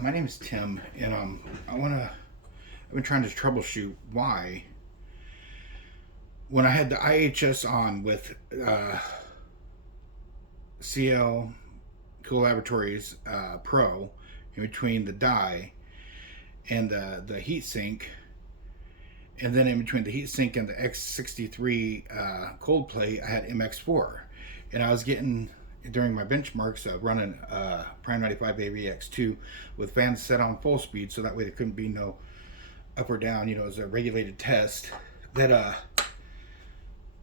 My name is Tim, and I've been trying to troubleshoot why when I had the IHS on with CL Cool Laboratories Pro in between the die and the heat sink, and then in between the heat sink and the X63 cold plate, I had MX4, and I was getting during my benchmarks running Prime 95 AVX2 with fans set on full speed, so that way there couldn't be no up or down. You know, it was a regulated test. That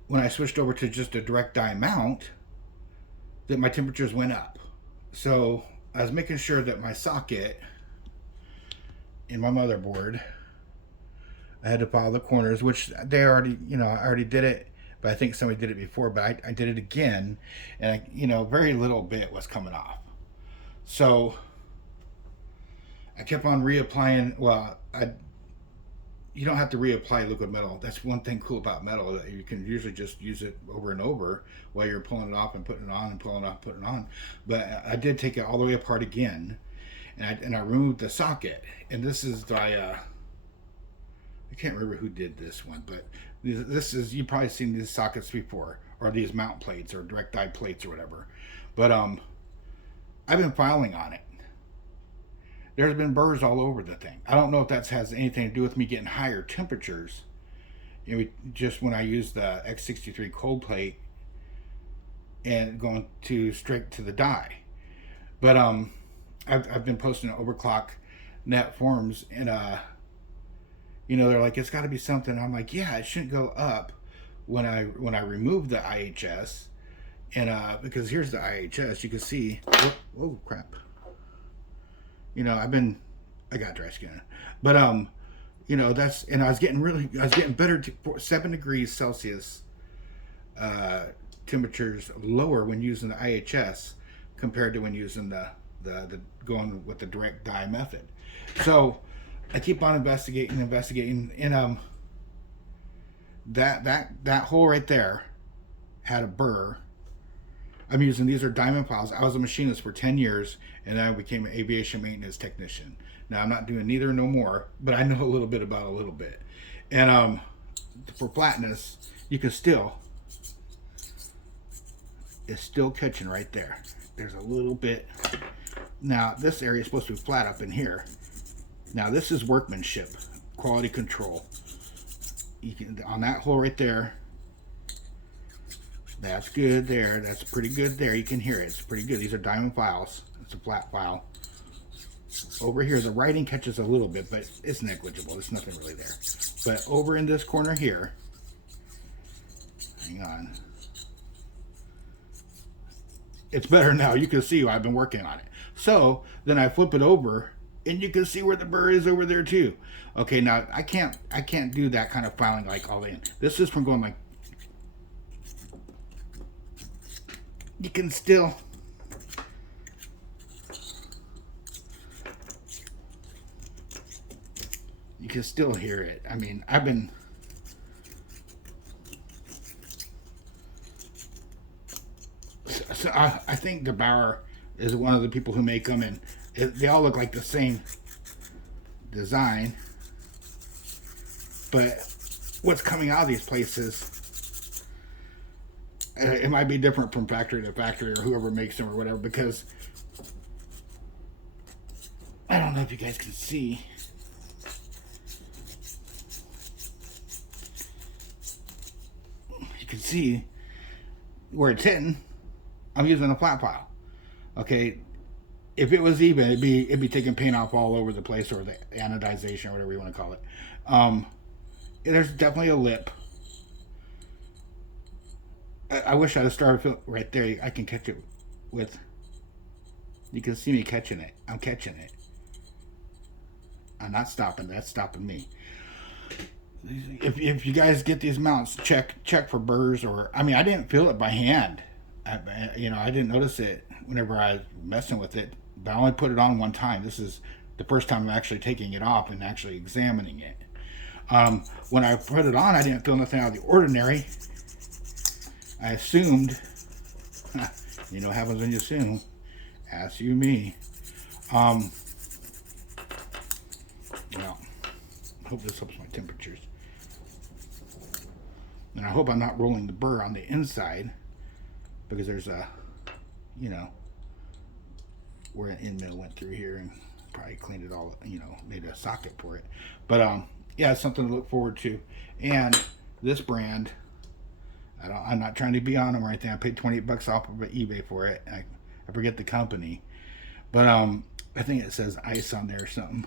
when I switched over to just a direct die mount, that my temperatures went up. So I was making sure that my socket in my motherboard, I had to file the corners, which they already, I already did it, but I think somebody did it before, but I did it again, and very little bit was coming off. So I kept on reapplying. Well, you don't have to reapply liquid metal. That's one thing cool about metal, that you can usually just use it over and over while you're pulling it off and putting it on and pulling it off, putting it on. But I did take it all the way apart again, and I removed the socket. And this is I can't remember who did this one, but this is, you've probably seen these sockets before, or these mount plates or direct die plates or whatever. But I've been filing on it. There's been burrs all over the thing. I don't know if that has anything to do with me getting higher temperatures. Just when I use the X63 cold plate and going straight to the die. But I've been posting on Overclock net forums, and they're like, it's got to be something. I'm like, yeah, it shouldn't go up when I remove the IHS, and because here's the IHS, you can see. Whoa, crap. I got dry skin, but that's, and I was getting better 7 degrees Celsius temperatures lower when using the IHS compared to when using the going with the direct die method. So I keep on investigating, and that hole right there had a burr. I'm using, these are diamond files. I was a machinist for 10 years, and then I became an aviation maintenance technician. Now I'm not doing neither no more, but I know a little bit about a little bit. And for flatness, you can still, it's still catching right there. There's a little bit. Now this area is supposed to be flat up in here. Now this is workmanship, quality control. You can, on that hole right there, that's good there. That's pretty good there. You can hear it. It's pretty good. These are diamond files. It's a flat file. Over here, the writing catches a little bit, but it's negligible. There's nothing really there. But over in this corner here, hang on. It's better now. You can see I've been working on it. So then I flip it over, and you can see where the burr is over there too. Okay, now I can't do that kind of filing like all in. This is from going like, you can still, hear it. I mean, I've been, so I think the Bauer is one of the people who make them, and they all look like the same design, but what's coming out of these places, it might be different from factory to factory, or whoever makes them or whatever, because I don't know if you guys can see. You can see where it's hitting. I'm using a flat file. Okay, if it was even, it'd be taking paint off all over the place, or the anodization, or whatever you want to call it. There's definitely a lip. I wish I'd have started right there. I can catch it with, you can see me catching it. I'm catching it. I'm not stopping. That's stopping me. If you guys get these mounts, check for burrs, or, I mean, I didn't feel it by hand. I didn't notice it whenever I was messing with it, but I only put it on one time. This is the first time I'm actually taking it off and actually examining it. When I put it on, I didn't feel nothing out of the ordinary. I assumed, what happens when you assume. Ask you me. hope this helps my temperatures. And I hope I'm not rolling the burr on the inside, because there's a, you know, where an end mill went through here and probably cleaned it all, you know, made a socket for it. But yeah, it's something to look forward to. And this brand, I'm not trying to be on them or anything. I paid $28 off of eBay for it. I forget the company, but I think it says ice on there or something.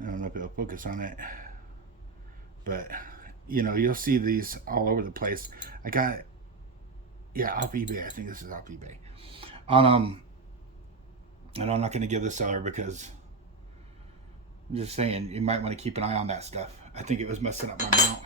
I don't know if it'll focus on it, but you know, you'll see these all over the place. I got it, yeah, off eBay. I think this is off eBay. And I'm not going to give the seller, because I'm just saying you might want to keep an eye on that stuff. I think it was messing up my mount.